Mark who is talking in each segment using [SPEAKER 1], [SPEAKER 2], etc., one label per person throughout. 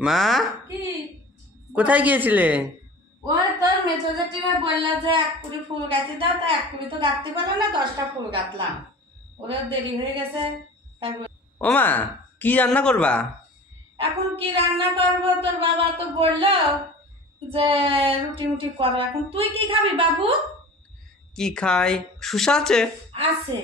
[SPEAKER 1] মা?
[SPEAKER 2] কি?
[SPEAKER 1] কোথায় গিয়েছিলে?
[SPEAKER 2] ওই তোর মেচো জেঠিমা বলল যে এক কুড়ি ফুল গাছি দাও তা এক কুড়ি তো গাঁথতে পারল না দশটা ফুল গাঁথলাম। ওরা দেরি হয়ে গেছে।
[SPEAKER 1] ও মা কি রান্না করবা?
[SPEAKER 2] এখন কি রান্না করব? তোর বাবা তো বলল যে রুটি মুটি করো। এখন তুই কি খাবি বাবু?
[SPEAKER 1] কি খাই? সুসা আছে?
[SPEAKER 2] আছে।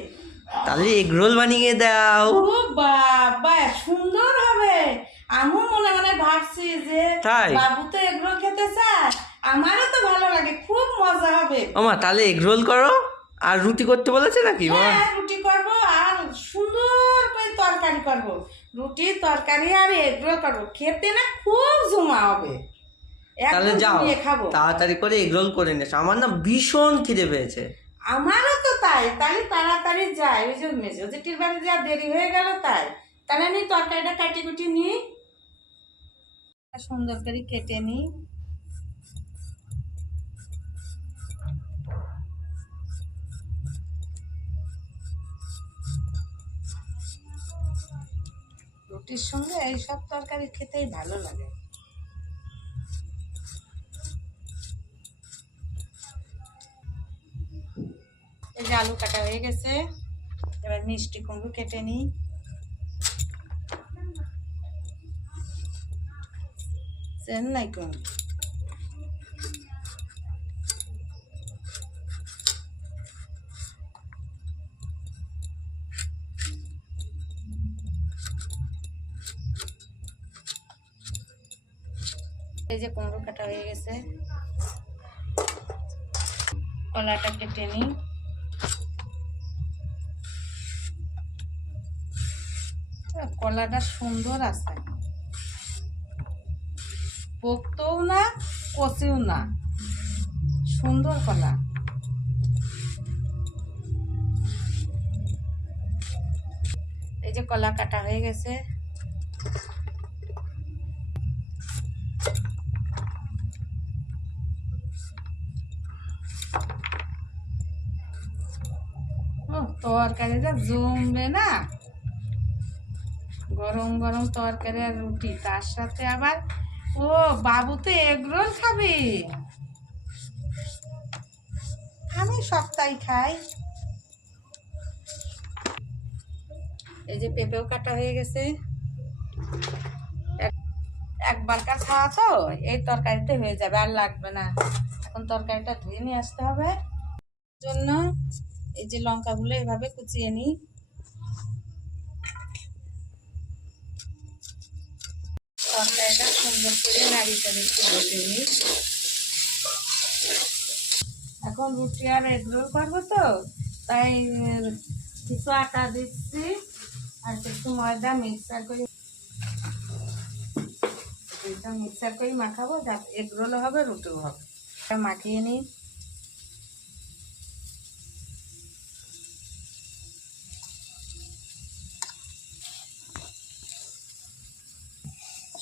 [SPEAKER 1] তাহলে এগ রোল বানিয়ে দাও।
[SPEAKER 2] ও বাবা সুন্দর হবে। আমিও মনে মনে ভাবছি যে
[SPEAKER 1] তাই?
[SPEAKER 2] বাবু তো এগুলো খেতে চায়। আমারও তো ভালো লাগে খুব মজা হবে।
[SPEAKER 1] ও মা তাহলে এগ রোল করো? আর রুটি করতে বলেছে নাকি
[SPEAKER 2] হ্যাঁ রুটি করব আর সুন্দর করে তরকারি করব। রুটি তরকারি আর এগরোল করব। খেতে না খুব জমা হবে।
[SPEAKER 1] তাহলে যাও
[SPEAKER 2] খাব।
[SPEAKER 1] তাড়াতাড়ি করে এগ রোল করে নিস আমার না ভীষণ খিদে পেয়েছে।
[SPEAKER 2] আমারও তো তাই তাই তাড়াতাড়ি যাই। ওই যে মেজো জেঠির বাড়ি যা দেরি হয়ে গেল তাই। তাহলে আমি তরকারিটা কাটি কুটি নিই। সুন্দর করে কেটে নিই। রুটির সঙ্গে এইসব তরকারি খেতেই ভালো লাগে। এই যে আলু কাটা হয়ে গেছে, এবার মিষ্টি কুমড়ো কেটে নিই। চেন্নাই কুমড়ো এই যে কুমড়ো কাটা হয়ে গেছে। কলাটা কেটে নিই কলাটা সুন্দর আছে। পোক্তও না কচিও না। সুন্দর কলা। এই যে কলা কাটা হয়ে গেছে। তরকারিটা জমবে না। গরম গরম তরকারি আর রুটি, তার সাথে আবার বাবু তো এগরোল খাবে? আমি সপ্তাহে খাই। এই যে পেঁপেও কাটা হয়ে গেছে। এক- একবারকার খাওয়া তো এই তরকারিতে হয়ে যাবে আর লাগবে না। এখন তরকারিটা ধুয়ে নিয়ে আসতে হবে। জন্য এই যে লঙ্কাগুলো এভাবে কুচিয়ে নিই। তরকারিটা সুন্দর করে নাড়িয়ে টাড়িয়ে একটু ভেজে নিই। এখন রুটি আর এগরোল করব তো, তাই কিছু আটা দিচ্ছি আর একটু ময়দা মিক্সার করে মিক্সার করে মাখাবো এগরোলও হবে, রুটিও হবে। মাখিয়ে নিই।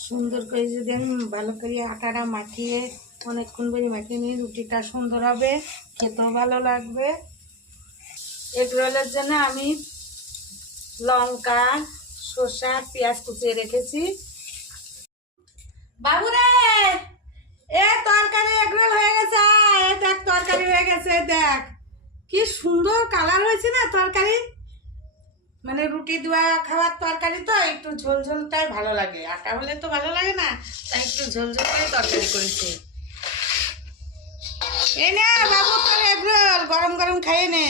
[SPEAKER 2] সুন্দর করে যদি আমি ভালো করে আটাটা মাখিয়ে, অনেকক্ষণ করে মাখিয়ে নিই রুটিটা সুন্দর হবে, খেতেও ভালো লাগবে। এগ রোলের জন্য আমি লঙ্কা শসা পেঁয়াজ কুচিয়ে রেখেছি। বাবুরে, এ তরকারি এগরোল হয়ে গেছে দেখ, তরকারি হয়ে গেছে, দেখ। কি সুন্দর কালার হয়েছে না তরকারি। মানে রুটি দেওয়া খাওয়ার তরকারি তো, একটু ঝোল ঝোলটাই ভালো লাগে। আটা হলে তো ভালো লাগে না, তাই একটু ঝোল ঝোলটাই তরকারি করেছি। এই নে, বাবু তোর এগরোল গরম গরম খাইয়ে নে।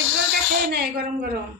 [SPEAKER 2] এগরোলটা খেয়ে নে, গরম গরম।